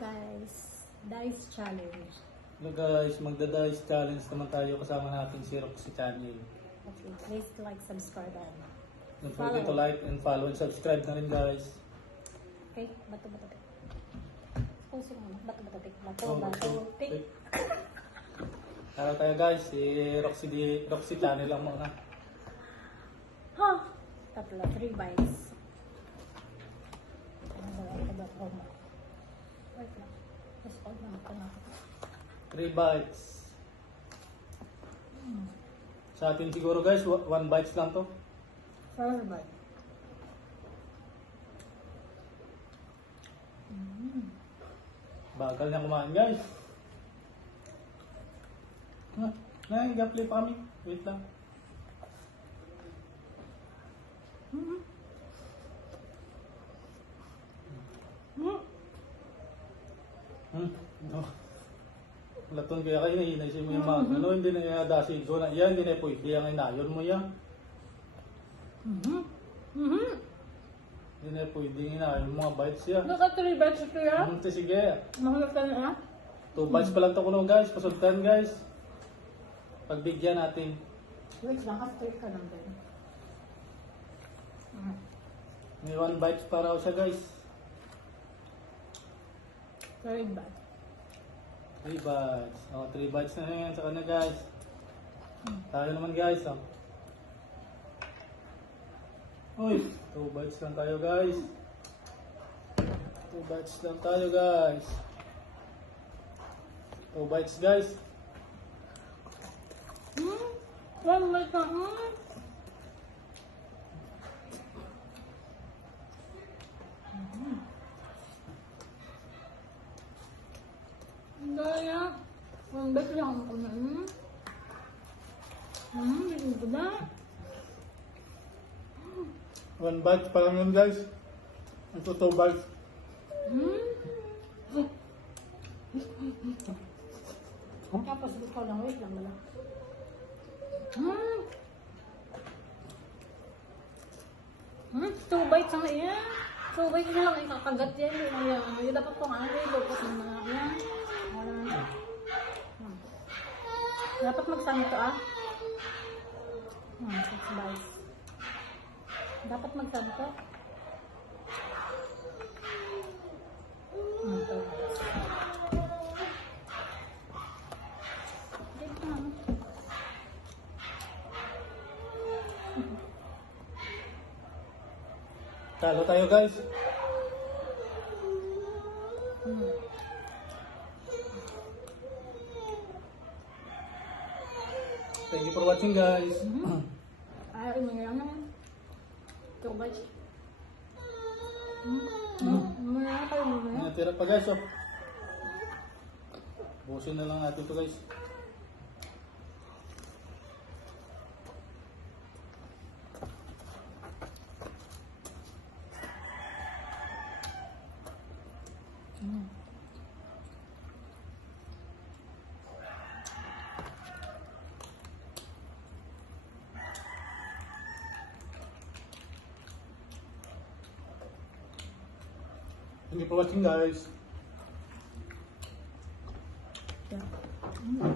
guys, Dice Challenge. Hello guys, magda-dice challenge naman tayo kasama natin si Roxy Channel. Okay, please like, subscribe, and Don't forget to like and follow and subscribe na rin guys. okay, bato, tik. Puso mo, bato, tik. Bato, Oh, tik. Tara tayo guys, si Roxy Channel lang muna. Ha! Tatlo, 3 bites. Wait lang. Just hold lang ako na. 3 bites. Sa atin siguro guys, 1 bites lang to. 4 bite. Bagal na kumain guys. Gaplay pa kami. Wait lang. No. Laton kaya kayo nahinay mo yung mga ano, hindi na yadasin ko na yan, hindi na pwede yung inayon mo yan. Hindi na pwede yung inayon mo mga bites yan. Naka 3 bites ito ya? Sige. Mahulog ka na 2 bites pa lang ito kuno guys, pasultan guys. Pagbigyan natin. Wait lang, after ka lang din. May 1 bites pa raw siya guys. 3 bite. 3 bites. 3 bites na yan sa kanya guys. Tayo naman guys. Uy, 2 bites lang tayo guys. 2 bites lang tayo guys. 2 bites guys. 1 bite na. Daya. 1 bite lang ako na. Hindi ko na. 1 bite pa lang yun guys. Ito 2 bites. Tapos ikaw lang, wait lang wala. 2 bites ang iyan. 2 bites na lang ikakagat yan. Yung dapat pong ano, lupos ng mga yan. Dapat magsanto 6 bites. Dapat magsanto. 2 bites. Talo tayo guys. Thank you for watching guys. Ay, mayroon naman. 2 bites. Natira pa guys oh. Busin na lang natin to guys. Thank you for watching guys. Yeah.